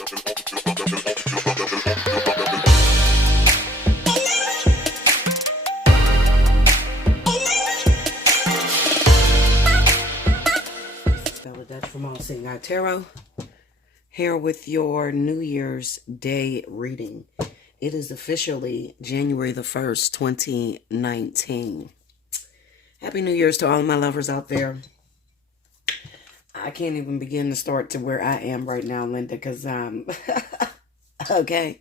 That's from Allseeingeyetarot. Here with your New Year's Day reading. It is officially January the 1st, 2019. Happy New Year's to all of my lovers out there. I can't even begin to start to where I am right now, Linda, because okay.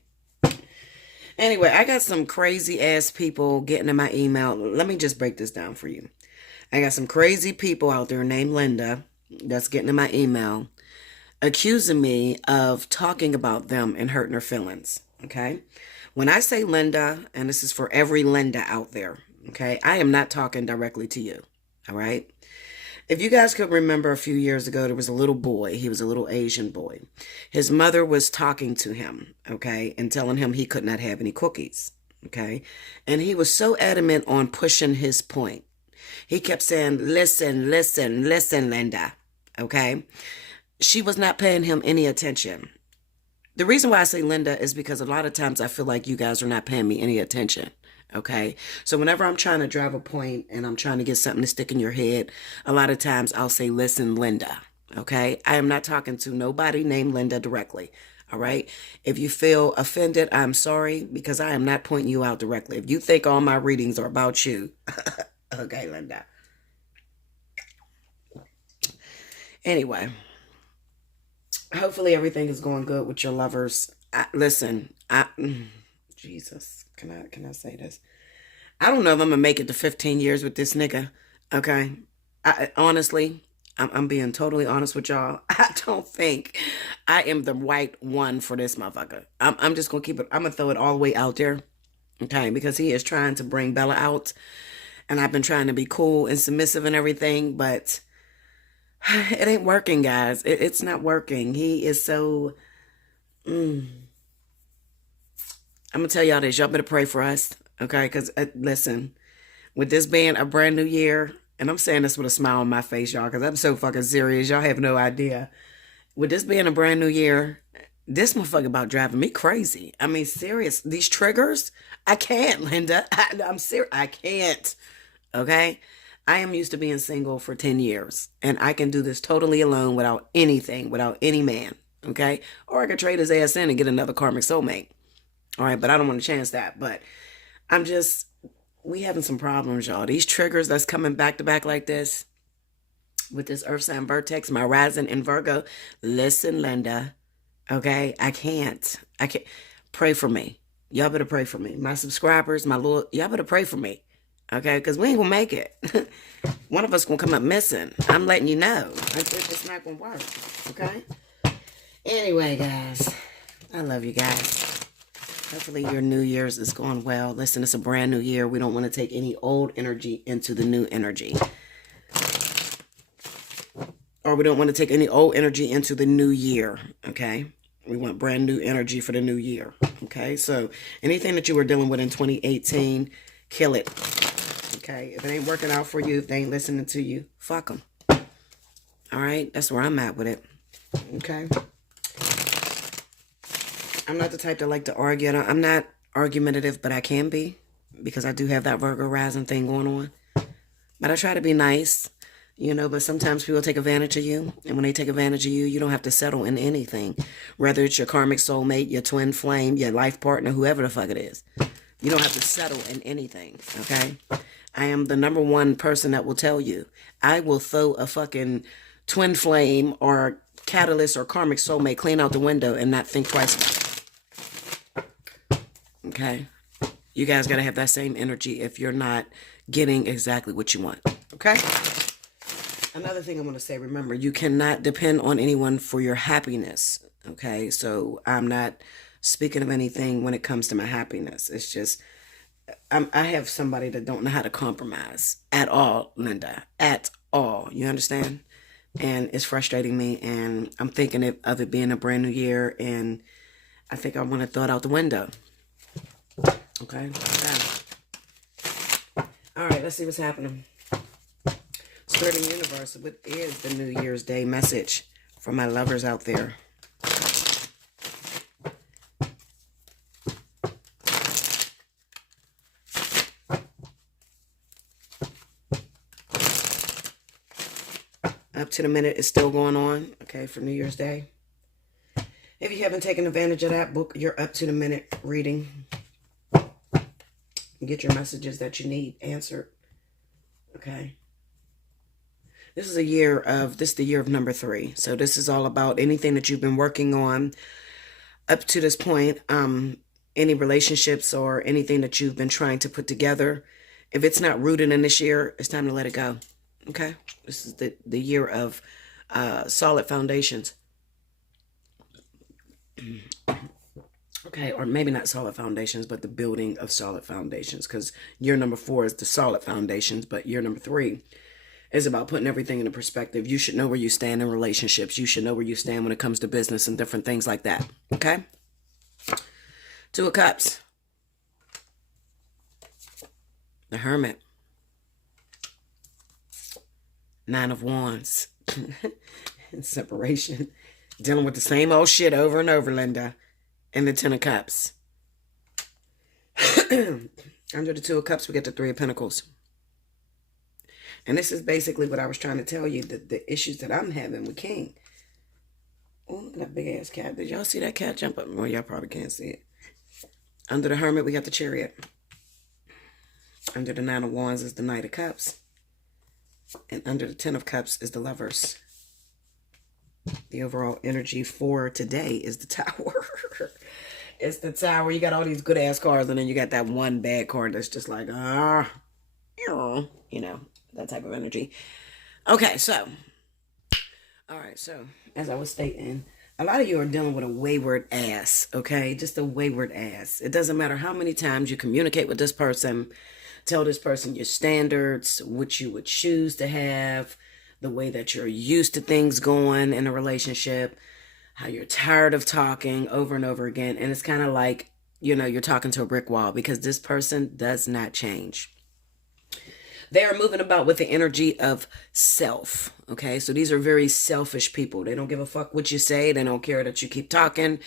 Anyway, I got some crazy ass people getting in my email. Let me just break this down for you. I got some crazy people out there named Linda that's getting in my email accusing me of talking about them and hurting their feelings, okay? When I say Linda, and this is for every Linda out there, okay, I am not talking directly to you, all right? If you guys could remember a few years ago, there was a little boy. He was a little Asian boy. His mother was talking to him, okay, and telling him he could not have any cookies, okay? And he was so adamant on pushing his point. He kept saying, listen, listen, listen, Linda, okay? She was not paying him any attention. The reason why I say Linda is because a lot of times I feel like you guys are not paying me any attention, okay? So whenever I'm trying to drive a point and I'm trying to get something to stick in your head, a lot of times I'll say, listen, Linda, okay? I am not talking to nobody named Linda directly, all right? If you feel offended, I'm sorry, because I am not pointing you out directly. If you think all my readings are about you, okay, Linda. Anyway, hopefully everything is going good with your lovers. Jesus, can I say this? I don't know if I'm gonna make it to 15 years with this nigga. Okay, honestly, I'm being totally honest with y'all. I don't think I am the right one for this motherfucker. I'm just gonna keep it. I'm gonna throw it all the way out there. Okay, because he is trying to bring Bella out, and I've been trying to be cool and submissive and everything, but it ain't working, guys. It's not working. He is so... I'm going to tell y'all this. Y'all better pray for us, okay? Because, listen, with this being a brand new year, and I'm saying this with a smile on my face, y'all, because I'm so fucking serious. Y'all have no idea. With this being a brand new year, this motherfucker about driving me crazy. I mean, serious. These triggers, I can't, Linda. I'm serious. I can't, okay? I am used to being single for 10 years, and I can do this totally alone without anything, without any man, okay? Or I could trade his ass in and get another karmic soulmate, all right? But I don't want to chance that, but we having some problems, y'all. These triggers that's coming back to back like this, with this earth sign vertex, my rising in Virgo, listen, Linda, okay? I can't. Pray for me. Y'all better pray for me. My subscribers, y'all better pray for me. Okay, because we ain't gonna make it. One of us gonna come up missing. I'm letting you know. It's not gonna work. Okay? Anyway, guys. I love you guys. Hopefully your New Year's is going well. Listen, it's a brand new year. We don't want to take any old energy into the new energy. Or we don't want to take any old energy into the new year. Okay? We want brand new energy for the new year. Okay? So anything that you were dealing with in 2018, kill it. Okay, if it ain't working out for you, if they ain't listening to you, fuck them. All right, that's where I'm at with it. Okay. I'm not the type that like to argue. I'm not argumentative, but I can be, because I do have that Virgo rising thing going on. But I try to be nice, you know, but sometimes people take advantage of you. And when they take advantage of you, you don't have to settle in anything. Whether it's your karmic soulmate, your twin flame, your life partner, whoever the fuck it is. You don't have to settle in anything, okay? I am the number one person that will tell you. I will throw a fucking twin flame or catalyst or karmic soulmate clean out the window and not think twice about it. Okay? You guys got to have that same energy if you're not getting exactly what you want. Okay? Another thing I want to say, remember, you cannot depend on anyone for your happiness. Okay? So I'm not speaking of anything when it comes to my happiness. It's just... I have somebody that don't know how to compromise at all, Linda, at all. You understand? And it's frustrating me, and I'm thinking of it being a brand new year, and I think I want to throw it out the window. Okay? All right, let's see what's happening. Spirit and Universe, what is the New Year's Day message for my lovers out there? Up to the minute is still going on, okay, for New Year's Day. If you haven't taken advantage of that, book your up to the minute reading. Get your messages that you need answered, okay? This is the year of number 3. So this is all about anything that you've been working on up to this point, any relationships or anything that you've been trying to put together. If it's not rooted in this year, it's time to let it go. Okay? This is the year of solid foundations. Okay, or maybe not solid foundations, but the building of solid foundations. Because year number 4 is the solid foundations, but year number 3 is about putting everything into perspective. You should know where you stand in relationships. You should know where you stand when it comes to business and different things like that. Okay? 2 of Cups. The Hermit. 9 of Wands. Separation. Dealing with the same old shit over and over, Linda. And the 10 of Cups. Under the 2 of Cups, we get the 3 of Pentacles. And this is basically what I was trying to tell you, the issues that I'm having with King. Oh, look at that big-ass cat. Did y'all see that cat jump up? Well, y'all probably can't see it. Under the Hermit, we got the Chariot. Under the 9 of Wands is the Knight of Cups. And under the 10 of Cups is the Lovers. The overall energy for today is the Tower. It's the Tower. You got all these good-ass cards, and then you got that one bad card that's just like, you know, that type of energy. Okay, so, all right, so, as I was stating, a lot of you are dealing with a wayward ass, okay? Just a wayward ass. It doesn't matter how many times you communicate with this person, tell this person your standards, what you would choose to have, the way that you're used to things going in a relationship, how you're tired of talking over and over again. And it's kind of like, you know, you're talking to a brick wall because this person does not change. They are moving about with the energy of self, okay? So these are very selfish people. They don't give a fuck what you say. They don't care that you keep talking.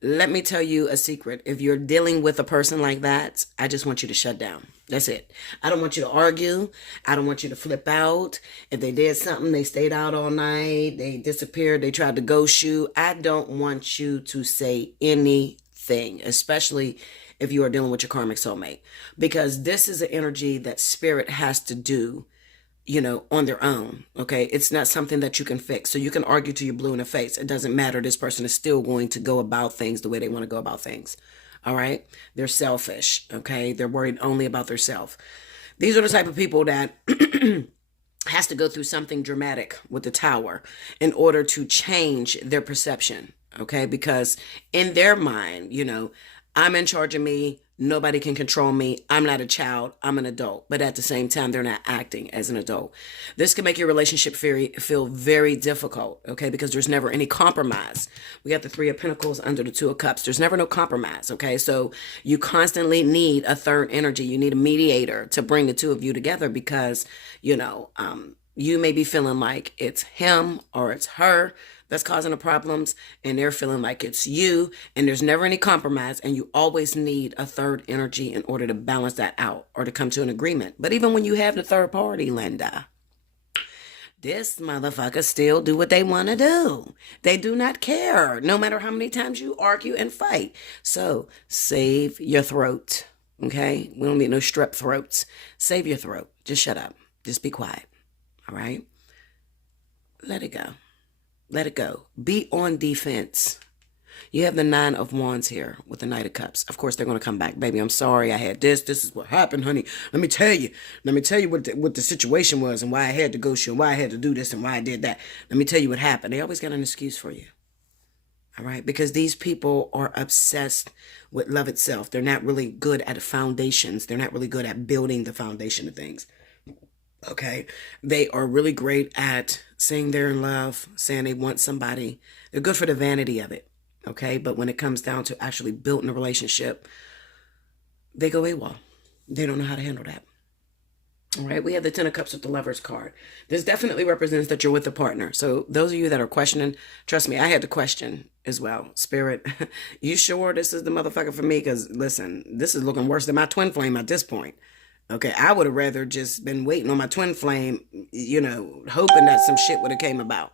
Let me tell you a secret. If you're dealing with a person like that, I just want you to shut down. That's it. I don't want you to argue. I don't want you to flip out. If they did something, they stayed out all night, they disappeared, they tried to ghost you. I don't want you to say anything, especially if you are dealing with your karmic soulmate, because this is an energy that spirit has to do, you know, on their own. Okay. It's not something that you can fix. So you can argue till you're blue in the face. It doesn't matter. This person is still going to go about things the way they want to go about things. All right. They're selfish. Okay. They're worried only about their self. These are the type of people that has to go through something dramatic with the Tower in order to change their perception. Okay. Because in their mind, you know, I'm in charge of me. Nobody can control me. I'm not a child. I'm an adult. But at the same time, they're not acting as an adult. This can make your relationship feel very difficult, okay? Because there's never any compromise. We got the 3 of Pentacles under the 2 of Cups. There's never no compromise, okay? So you constantly need a third energy. You need a mediator to bring the two of you together because, you know, you may be feeling like it's him or it's her that's causing the problems, and they're feeling like it's you, and there's never any compromise, and you always need a third energy in order to balance that out or to come to an agreement. But even when you have the third party, Linda, this motherfucker still do what they want to do. They do not care, no matter how many times you argue and fight. So save your throat, okay? We don't need no strep throats. Save your throat. Just shut up. Just be quiet, all right? Let it go. Let it go. Be on defense. You have the 9 of Wands here with the Knight of Cups. Of course, they're going to come back. Baby, I'm sorry I had this. This is what happened, honey. Let me tell you. Let me tell you what the situation was and why I had to go show, why I had to do this and why I did that. Let me tell you what happened. They always got an excuse for you. All right? Because these people are obsessed with love itself. They're not really good at foundations. They're not really good at building the foundation of things. Okay, they are really great at saying they're in love, saying they want somebody. They're good for the vanity of it. Okay, but when it comes down to actually building a relationship, they go AWOL. They don't know how to handle that. All right, we have the 10 of Cups with the Lovers card. This definitely represents that you're with a partner. So those of you that are questioning, trust me, I had to question as well. Spirit, you sure this is the motherfucker for me? Because listen, this is looking worse than my twin flame at this point. Okay, I would have rather just been waiting on my twin flame, hoping that some shit would have came about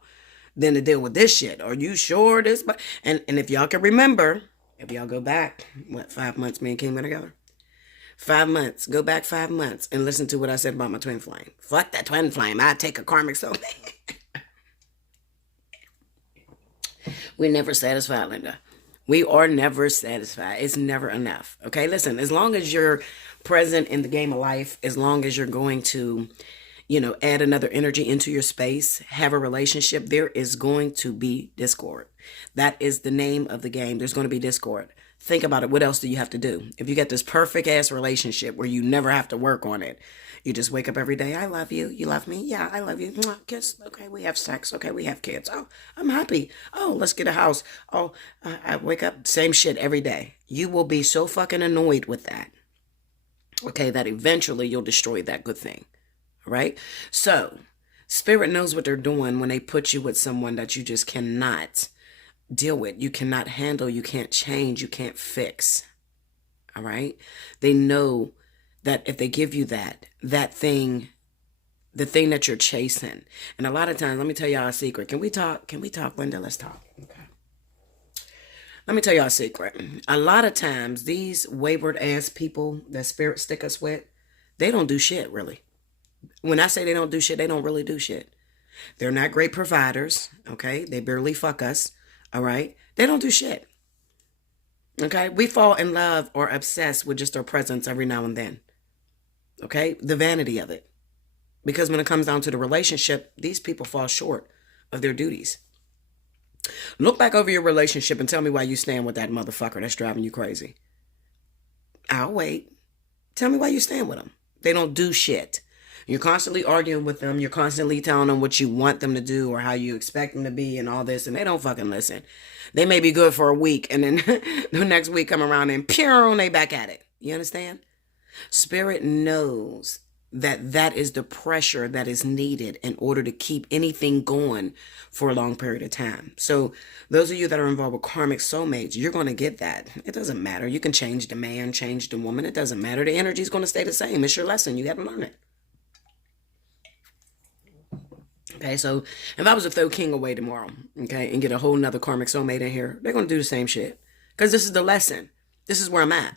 than to deal with this shit. Are you sure this? And if y'all can remember, if y'all go back, 5 months me and King were together? 5 months. Go back 5 months and listen to what I said about my twin flame. Fuck that twin flame. I take a karmic soulmate. We're never satisfied, Linda. We are never satisfied. It's never enough. Okay, listen, as long as you're present in the game of life, as long as you're going to, add another energy into your space, have a relationship, there is going to be discord. That is the name of the game. There's going to be discord. Think about it. What else do you have to do? If you get this perfect ass relationship where you never have to work on it, you just wake up every day. I love you. You love me? Yeah, I love you. Mwah, kiss. Okay, we have sex. Okay, we have kids. Oh, I'm happy. Oh, let's get a house. Oh, I wake up, same shit every day. You will be so fucking annoyed with that. Okay, that eventually you'll destroy that good thing. All right? So, Spirit knows what they're doing when they put you with someone that you just cannot deal with. You cannot handle. You can't change. You can't fix. All right? They know that if they give you that thing, the thing that you're chasing. And a lot of times, let me tell y'all a secret. Can we talk? Can we talk, Linda? Let's talk. Okay. Let me tell y'all a secret. A lot of times, these wayward ass people that Spirit stick us with, they don't do shit, really. When I say they don't do shit, they don't really do shit. They're not great providers, okay? They barely fuck us, all right? They don't do shit, okay? We fall in love or obsessed with just their presence every now and then. Okay, the vanity of it. Because when it comes down to the relationship, these people fall short of their duties. Look back over your relationship and tell me why you stand with that motherfucker that's driving you crazy. I'll wait. Tell me why you stand with them. They don't do shit. You're constantly arguing with them. You're constantly telling them what you want them to do or how you expect them to be and all this, and they don't fucking listen. They may be good for a week, and then the next week come around and pure, they back at it. You understand? Spirit knows that is the pressure that is needed in order to keep anything going for a long period of time. So those of you that are involved with karmic soulmates, you're going to get that. It doesn't matter. You can change the man, change the woman. It doesn't matter. The energy is going to stay the same. It's your lesson. You got to learn it. Okay, so if I was to throw King away tomorrow, okay, and get a whole nother karmic soulmate in here, they're going to do the same shit. Because this is the lesson. This is where I'm at.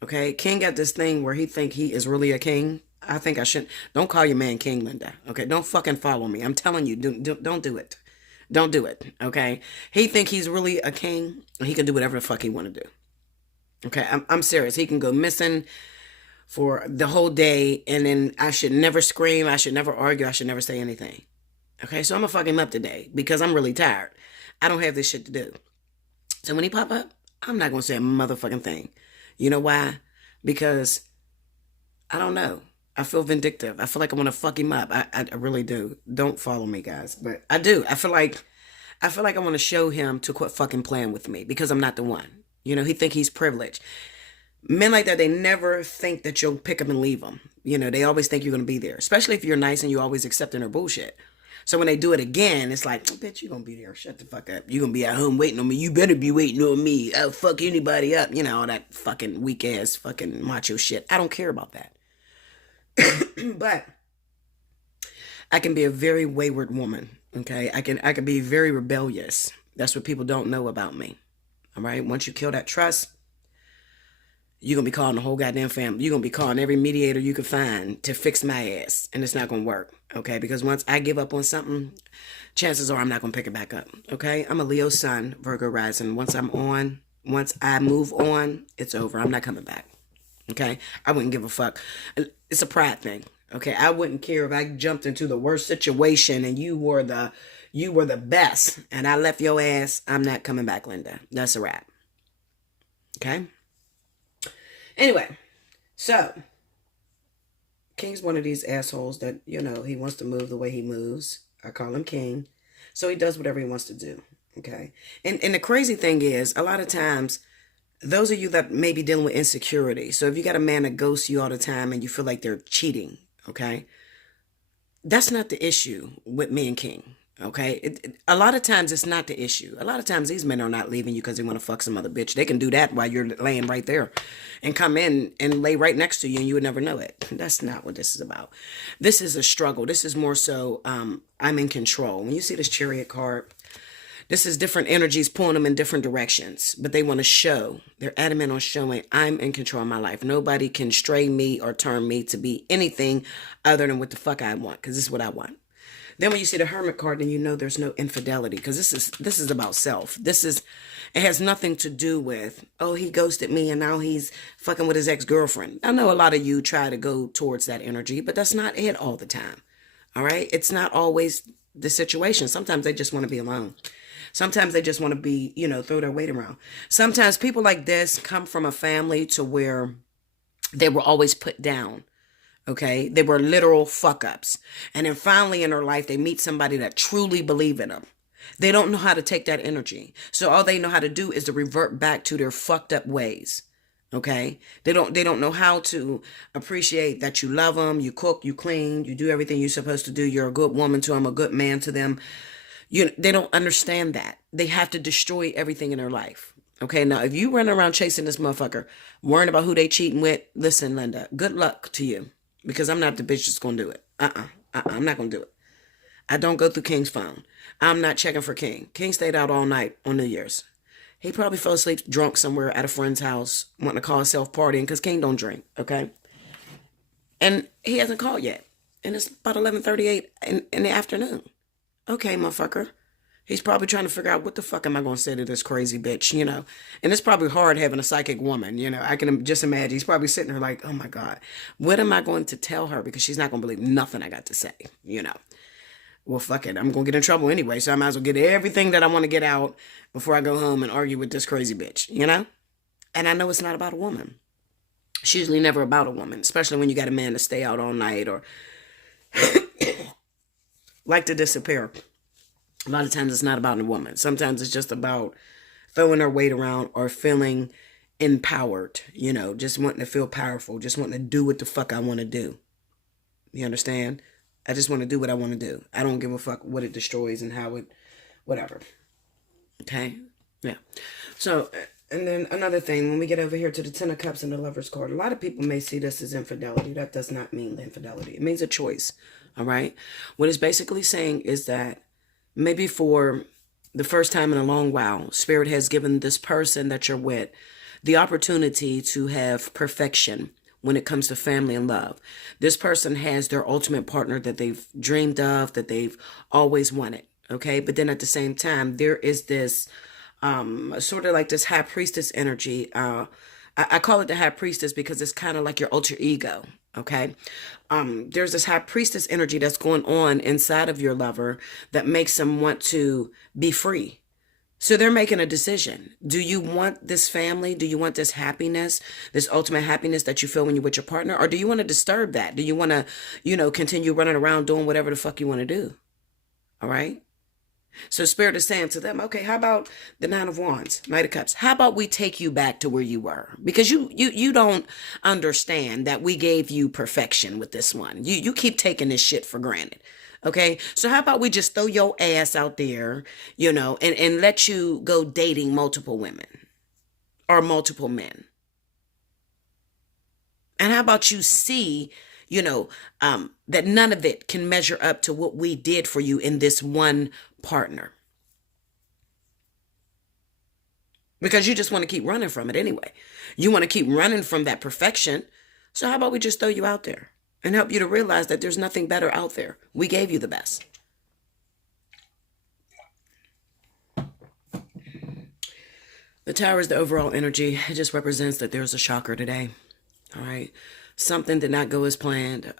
Okay, King got this thing where he think he is really a king. I think I shouldn't. Don't call your man King, Linda. Okay, don't fucking follow me. I'm telling you, don't do it. Don't do it. Okay, he think he's really a king, and he can do whatever the fuck he want to do. Okay, I'm serious. He can go missing for the whole day, and then I should never scream. I should never argue. I should never say anything. Okay, so I'm gonna fuck him up today because I'm really tired. I don't have this shit to do. So when he pop up, I'm not gonna say a motherfucking thing. You know why? Because I don't know. I feel vindictive. I feel like I want to fuck him up. I really do. Don't follow me, guys. But I do. I feel like I want to show him to quit fucking playing with me because I'm not the one. He think he's privileged. Men like that, they never think that you'll pick them and leave them. They always think you're going to be there. Especially if you're nice and you always accepting their bullshit. So when they do it again, it's like, oh, bitch, you gonna be there. Shut the fuck up. You gonna be at home waiting on me. You better be waiting on me. I'll fuck anybody up. All that fucking weak ass fucking macho shit. I don't care about that. But I can be a very wayward woman. Okay, I can be very rebellious. That's what people don't know about me. All right. Once you kill that trust, you're gonna be calling the whole goddamn family. You're gonna be calling every mediator you can find to fix my ass, and it's not gonna work. Okay, because once I give up on something, chances are I'm not gonna pick it back up. Okay, I'm a Leo sun, Virgo rising. Once I move on, it's over. I'm not coming back. Okay, I wouldn't give a fuck. It's a pride thing. Okay, I wouldn't care if I jumped into the worst situation and you were the best, and I left your ass. I'm not coming back, Linda. That's a wrap. Okay. Anyway, so King's one of these assholes that, he wants to move the way he moves. I call him King. So he does whatever he wants to do. Okay. And the crazy thing is, a lot of times, those of you that may be dealing with insecurity. So if you got a man that ghosts you all the time and you feel like they're cheating, okay, that's not the issue with me and King. Okay, a lot of times it's not the issue. A lot of times these men are not leaving you because they want to fuck some other bitch. They can do that while you're laying right there and come in and lay right next to you and you would never know it. That's not what this is about. This is a struggle. This is more so I'm in control. When you see this Chariot card, this is different energies pulling them in different directions, but they want to show. They're adamant on showing I'm in control of my life. Nobody can stray me or turn me to be anything other than what the fuck I want, because this is what I want. Then when you see the Hermit card, then you know there's no infidelity, because this is about self. It has nothing to do with, oh, he ghosted me and now he's fucking with his ex-girlfriend. I know a lot of you try to go towards that energy, but that's not it all the time. All right? It's not always the situation. Sometimes they just want to be alone. Sometimes they just want to be, throw their weight around. Sometimes people like this come from a family to where they were always put down. Okay, they were literal fuck ups. And then finally in their life, they meet somebody that truly believe in them. They don't know how to take that energy. So all they know how to do is to revert back to their fucked up ways. Okay, they don't know how to appreciate that you love them, you cook, you clean, you do everything you're supposed to do. You're a good woman to them, a good man to them. They don't understand that. They have to destroy everything in their life. Okay, now if you run around chasing this motherfucker, worrying about who they cheating with, listen, Linda, good luck to you. Because I'm not the bitch that's going to do it. I'm not going to do it. I don't go through King's phone. I'm not checking for King. King stayed out all night on New Year's. He probably fell asleep drunk somewhere at a friend's house, wanting to call himself partying, because King don't drink, okay? And he hasn't called yet. And it's about 11:38 in the afternoon. Okay, motherfucker. He's probably trying to figure out what the fuck am I going to say to this crazy bitch, And it's probably hard having a psychic woman, I can just imagine. He's probably sitting there like, oh my God, what am I going to tell her? Because she's not going to believe nothing I got to say, Well, fuck it. I'm going to get in trouble anyway. So I might as well get everything that I want to get out before I go home and argue with this crazy bitch, And I know it's not about a woman. It's usually never about a woman, especially when you got a man to stay out all night or like to disappear. A lot of times it's not about a woman. Sometimes it's just about throwing her weight around or feeling empowered, just wanting to feel powerful, just wanting to do what the fuck I want to do. You understand? I just want to do what I want to do. I don't give a fuck what it destroys and how it, whatever. Okay? Yeah. So, and then another thing, when we get over here to the Ten of Cups and the Lover's card, a lot of people may see this as infidelity. That does not mean infidelity. It means a choice. All right? What it's basically saying is that maybe for the first time in a long while, Spirit has given this person that you're with the opportunity to have perfection when it comes to family and love. This person has their ultimate partner that they've dreamed of, that they've always wanted. Okay. But then at the same time, there is this sort of like this high priestess energy. I call it the high priestess because it's kind of like your alter ego. Okay. There's this high priestess energy that's going on inside of your lover that makes them want to be free. So they're making a decision. Do you want this family? Do you want this happiness, this ultimate happiness that you feel when you're with your partner? Or do you want to disturb that? Do you want to, continue running around doing whatever the fuck you want to do? All right. So Spirit is saying to them, okay, how about the Nine of Wands, Knight of Cups? How about we take you back to where you were? Because you don't understand that we gave you perfection with this one. You keep taking this shit for granted. Okay, so how about we just throw your ass out there, and let you go dating multiple women or multiple men? And how about you see, that none of it can measure up to what we did for you in this one partner? Because you just want to keep running from it anyway. You want to keep running from that perfection. So how about we just throw you out there and help you to realize that there's nothing better out there. We gave you the best. The Tower is the overall energy. It just represents that there's a shocker today. All right. Something did not go as planned.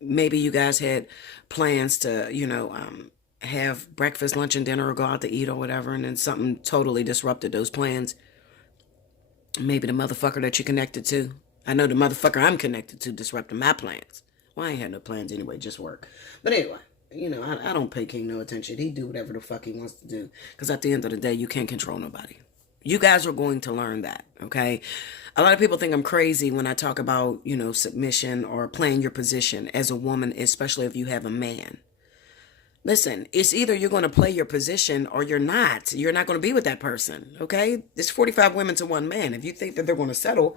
Maybe you guys had plans to, have breakfast, lunch, and dinner or go out to eat or whatever, and then something totally disrupted those plans. Maybe the motherfucker that you're connected to. I know the motherfucker I'm connected to disrupted my plans. Well, I ain't had no plans anyway, just work. But anyway, I don't pay King no attention. He do whatever the fuck he wants to do. Because at the end of the day, you can't control nobody. You guys are going to learn that, okay? A lot of people think I'm crazy when I talk about, submission or playing your position as a woman, especially if you have a man. Listen, it's either you're going to play your position or you're not. You're not going to be with that person, okay? There's 45 women to one man. If you think that they're going to settle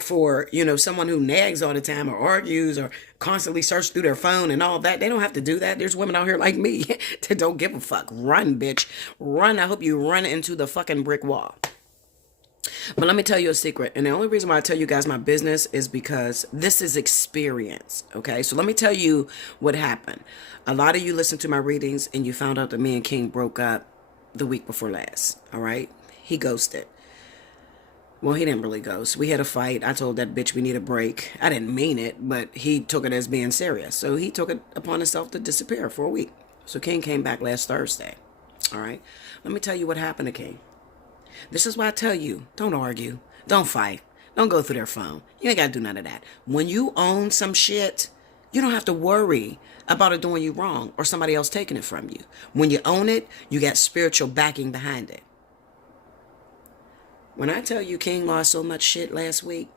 for, someone who nags all the time or argues or constantly search through their phone and all that, they don't have to do that. There's women out here like me that don't give a fuck. Run, bitch. Run. I hope you run into the fucking brick wall. But let me tell you a secret. And the only reason why I tell you guys my business is because this is experience. Okay. So let me tell you what happened. A lot of you listened to my readings and you found out that me and King broke up the week before last. All right. He ghosted. Well, he didn't really ghost. We had a fight. I told that bitch we need a break. I didn't mean it, but he took it as being serious. So he took it upon himself to disappear for a week. So King came back last Thursday. All right. Let me tell you what happened to King. This is why I tell you, don't argue. Don't fight. Don't go through their phone. You ain't got to do none of that. When you own some shit, you don't have to worry about it doing you wrong or somebody else taking it from you. When you own it, you got spiritual backing behind it. When I tell you King lost so much shit last week,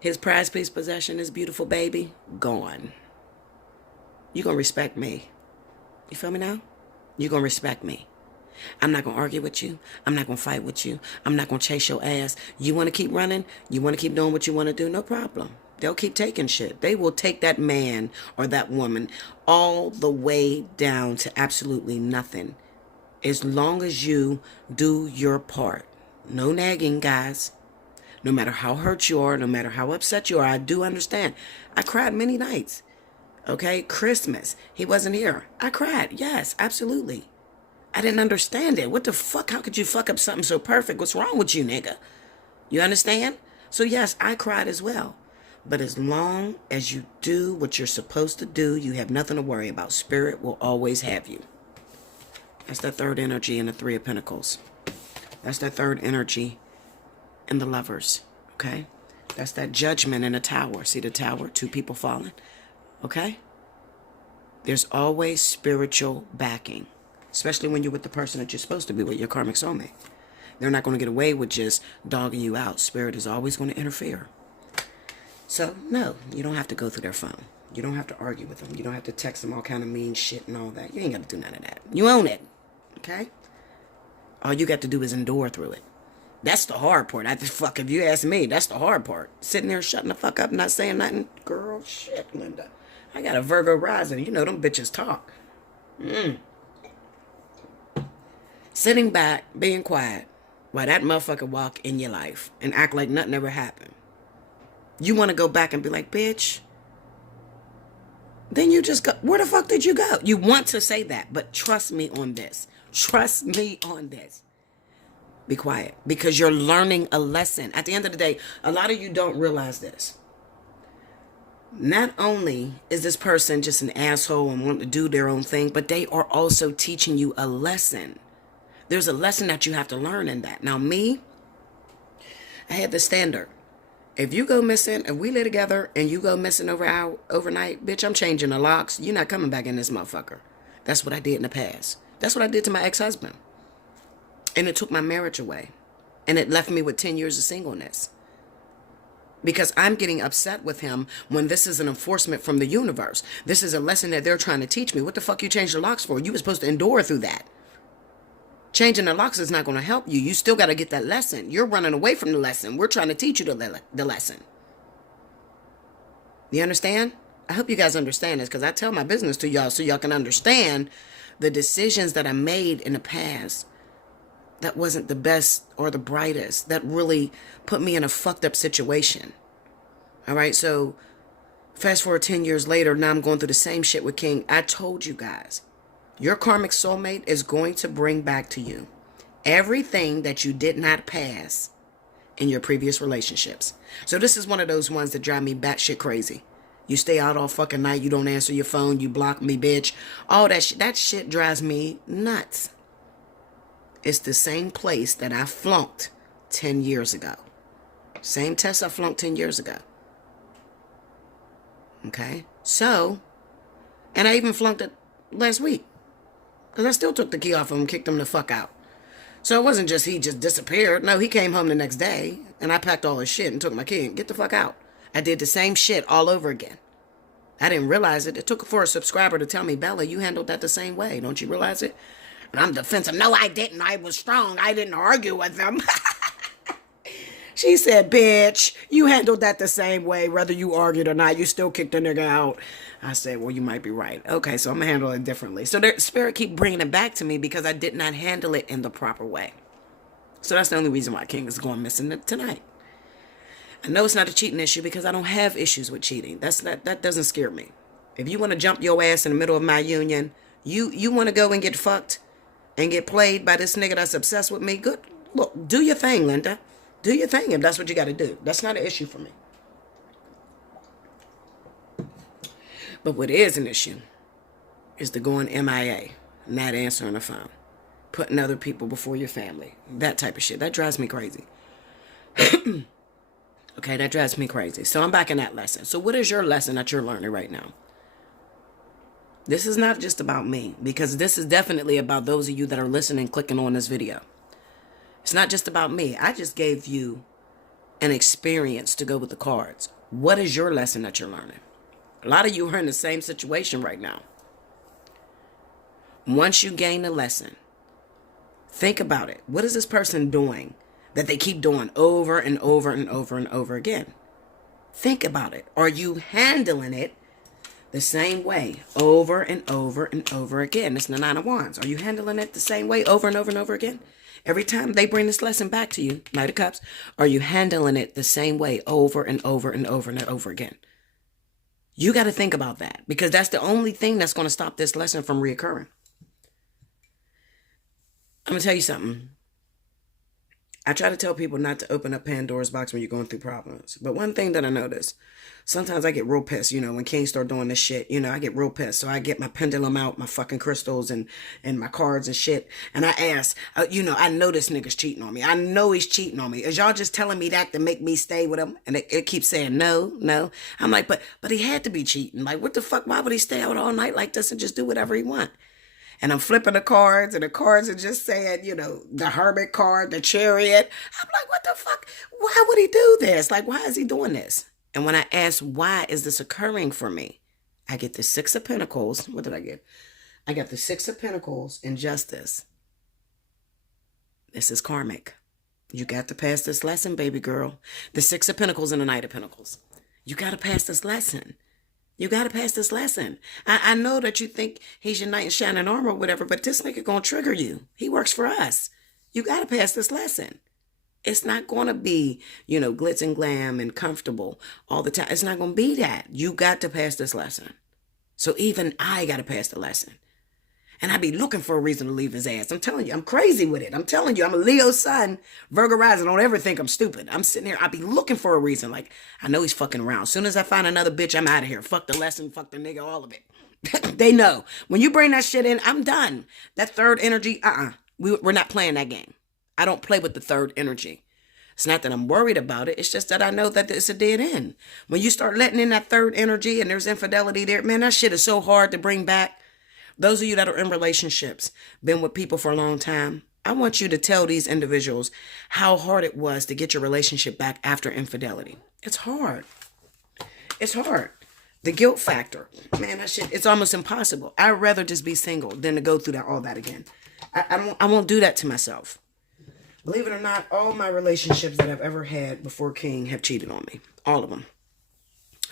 his prized piece possession, his beautiful baby, gone. You gonna respect me. You feel me now? You're going to respect me. I'm not going to argue with you. I'm not going to fight with you. I'm not going to chase your ass. You want to keep running? You want to keep doing what you want to do? No problem. They'll keep taking shit. They will take that man or that woman all the way down to absolutely nothing. As long as you do your part. No nagging, guys. No matter how hurt you are, no matter how upset you are, I do understand. I cried many nights. Okay, Christmas. He wasn't here. I cried. Yes, absolutely. I didn't understand it. What the fuck? How could you fuck up something so perfect? What's wrong with you, nigga? You understand? So yes, I cried as well. But as long as you do what you're supposed to do, you have nothing to worry about. Spirit will always have you. That's the third energy in the Three of Pentacles. That's that third energy in the Lovers. Okay? That's that Judgment in the Tower. See the Tower? Two people falling. Okay? There's always spiritual backing, especially when you're with the person that you're supposed to be with, your karmic soulmate. They're not going to get away with just dogging you out. Spirit is always going to interfere. So, no, you don't have to go through their phone. You don't have to argue with them. You don't have to text them all kind of mean shit and all that. You ain't got to do none of that. You own it. Okay? All you got to do is endure through it. That's the hard part. If you ask me, that's the hard part. Sitting there shutting the fuck up, not saying nothing. Girl, shit, Linda. I got a Virgo rising. You know them bitches talk. Sitting back, being quiet, while that motherfucker walk in your life and act like nothing ever happened. You want to go back and be like, bitch, then you just go, where the fuck did you go? You want to say that, but trust me on this. Trust me on this. Be quiet, because you're learning a lesson. At the end of the day, a lot of you don't realize this. Not only is this person just an asshole and want to do their own thing, but they are also teaching you a lesson. There's a lesson that you have to learn in that. Now, me, I had the standard. If you go missing, if we live together and you go missing overnight, bitch, I'm changing the locks. You're not coming back in this motherfucker. That's what I did in the past. That's what I did to my ex-husband. And it took my marriage away. And it left me with 10 years of singleness. Because I'm getting upset with him when this is an enforcement from the universe. This is a lesson that they're trying to teach me. What the fuck you changed the locks for? You were supposed to endure through that. Changing the locks is not going to help you. You still got to get that lesson. You're running away from the lesson. We're trying to teach you the lesson. You understand? I hope you guys understand this, because I tell my business to y'all so y'all can understand the decisions that I made in the past that wasn't the best or the brightest, that really put me in a fucked up situation. All right, so fast forward 10 years later, now I'm going through the same shit with King. I told you guys, your karmic soulmate is going to bring back to you everything that you did not pass in your previous relationships. So this is one of those ones that drive me batshit crazy. You stay out all fucking night, you don't answer your phone, you block me, bitch. All that shit, that shit drives me nuts. It's the same place that I flunked 10 years ago. Same test I flunked 10 years ago. Okay? So, and I even flunked it last week. Because I still took the key off him and kicked him the fuck out. So it wasn't just he just disappeared. No, he came home the next day and I packed all his shit and took my key and get the fuck out. I did the same shit all over again. I didn't realize it. It took for a subscriber to tell me, Bella, you handled that the same way. Don't you realize it? And I'm defensive. No, I didn't. I was strong. I didn't argue with them. She said, bitch, you handled that the same way. Whether you argued or not, you still kicked the nigga out. I said, well, you might be right. Okay, so I'm going to handle it differently. So their spirit keep bringing it back to me because I did not handle it in the proper way. So that's the only reason why King is going missing tonight. I know it's not a cheating issue because I don't have issues with cheating. That doesn't scare me. If you want to jump your ass in the middle of my union, you want to go and get fucked and get played by this nigga that's obsessed with me, good. Look, do your thing, Linda. Do your thing if that's what you got to do. That's not an issue for me. But what is an issue is the going MIA, not answering the phone, putting other people before your family, that type of shit. That drives me crazy. Okay, that drives me crazy. So I'm back in that lesson. So what is your lesson that you're learning right now? This is not just about me, because this is definitely about those of you that are listening, clicking on this video. It's not just about me. I just gave you an experience to go with the cards. What is your lesson that you're learning? A lot of you are in the same situation right now. Once you gain a lesson, think about it. What is this person doing that they keep doing over and over and over and over again? Think about it. Are you handling it the same way over and over and over again? It's the Nine of Wands. Are you handling it the same way over and over and over again? Every time they bring this lesson back to you, Knight of Cups, are you handling it the same way over and over and over and over again? You got to think about that, because that's the only thing that's going to stop this lesson from reoccurring. I'm going to tell you something. I try to tell people not to open up Pandora's box when you're going through problems. But one thing that I notice, sometimes I get real pissed, when King start doing this shit, I get real pissed. So I get my pendulum out, my fucking crystals and my cards and shit. And I ask, I know this nigga's cheating on me. I know he's cheating on me. Is y'all just telling me that to make me stay with him? And it keeps saying, no. I'm like, but he had to be cheating. Like, what the fuck? Why would he stay out all night like this and just do whatever he want? And I'm flipping the cards, and the cards are just saying, the Hermit card, the Chariot. I'm like, what the fuck? Why would he do this? Like, why is he doing this? And when I ask, why is this occurring for me? I get the Six of Pentacles. What did I get? I got the Six of Pentacles and Justice. This is karmic. You got to pass this lesson, baby girl. The Six of Pentacles and the Knight of Pentacles. You got to pass this lesson. You got to pass this lesson. I know that you think he's your knight in shining armor or whatever, but this nigga going to trigger you. He works for us. You got to pass this lesson. It's not going to be, glitz and glam and comfortable all the time. It's not going to be that. You got to pass this lesson. So even I got to pass the lesson. And I be looking for a reason to leave his ass. I'm telling you, I'm crazy with it. I'm telling you, I'm a Leo sun, Virgo rising. Don't ever think I'm stupid. I'm sitting here, I be looking for a reason. Like, I know he's fucking around. As soon as I find another bitch, I'm out of here. Fuck the lesson, fuck the nigga, all of it. They know. When you bring that shit in, I'm done. That third energy, we're not playing that game. I don't play with the third energy. It's not that I'm worried about it. It's just that I know that it's a dead end. When you start letting in that third energy and there's infidelity there, man, that shit is so hard to bring back. Those of you that are in relationships, been with people for a long time, I want you to tell these individuals how hard it was to get your relationship back after infidelity. It's hard. It's hard. The guilt factor, man, that shit, it's almost impossible. I'd rather just be single than to go through all that again. I won't do that to myself. Believe it or not, all my relationships that I've ever had before King have cheated on me. All of them.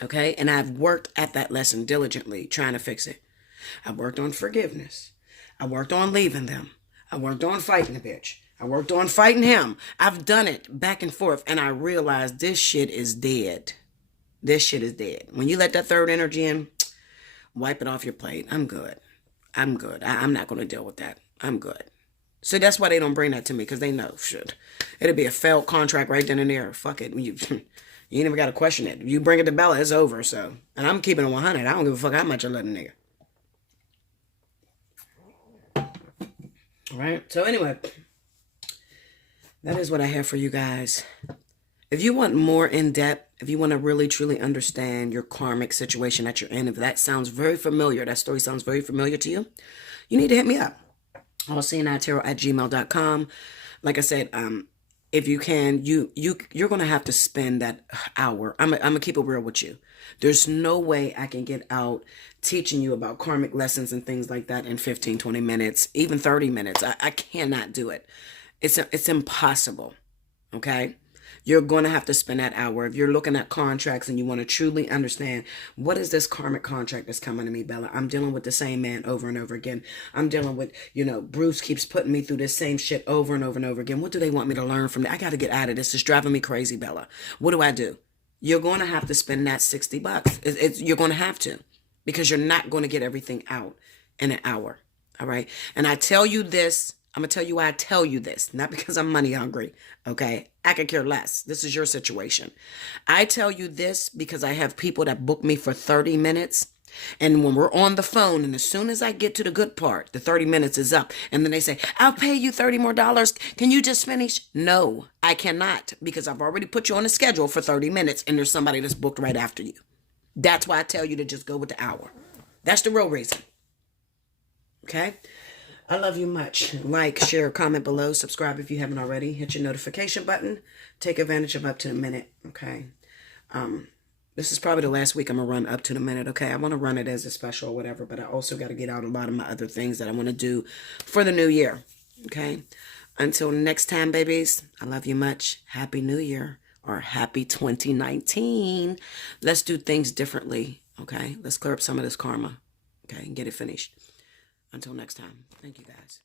Okay? And I've worked at that lesson diligently, trying to fix it. I worked on forgiveness. I worked on leaving them. I worked on fighting the bitch. I worked on fighting him. I've done it back and forth, and I realized this shit is dead. This shit is dead. When you let that third energy in, wipe it off your plate. I'm good. I'm good. I'm not going to deal with that. I'm good. So that's why they don't bring that to me, because they know, shit, it'll be a failed contract right then and there. Fuck it. You ain't even got to question it. You bring it to Bella, it's over. So, and I'm keeping it 100. I don't give a fuck how much I let a nigga. All right. So anyway, that is what I have for you guys. If you want more in depth, if you want to really truly understand your karmic situation that you're in, if that sounds very familiar, that story sounds very familiar to you, you need to hit me up. Allseeingeyetarot@gmail.com. Like I said, If you can, you're gonna have to spend that hour. I'm gonna keep it real with you. There's no way I can get out teaching you about karmic lessons and things like that in 15, 20 minutes, even 30 minutes. I cannot do it. It's impossible. Okay? You're going to have to spend that hour. If you're looking at contracts and you want to truly understand, what is this karmic contract that's coming to me, Bella? I'm dealing with the same man over and over again. I'm dealing with, Bruce keeps putting me through this same shit over and over and over again. What do they want me to learn from that? I got to get out of this. It's driving me crazy, Bella. What do I do? You're going to have to spend that $60. You're going to have to, because you're not going to get everything out in an hour. All right. And I tell you this, I'm going to tell you why I tell you this, not because I'm money hungry. Okay. I could care less. This is your situation. I tell you this because I have people that book me for 30 minutes. And when we're on the phone, and as soon as I get to the good part, the 30 minutes is up. And then they say, I'll pay you $30 more. Can you just finish? No, I cannot, because I've already put you on a schedule for 30 minutes and there's somebody that's booked right after you. That's why I tell you to just go with the hour. That's the real reason. Okay? I love you much. Like, share, comment below, subscribe if you haven't already. Hit your notification button. Take advantage of up to a minute. Okay? This is probably the last week I'm going to run up to the minute. Okay? I want to run it as a special or whatever, but I also got to get out a lot of my other things that I want to do for the new year. Okay? Until next time, babies, I love you much. Happy New Year, or happy 2019. Let's do things differently. Okay? Let's clear up some of this karma. Okay? And get it finished. Until next time. Thank you, guys.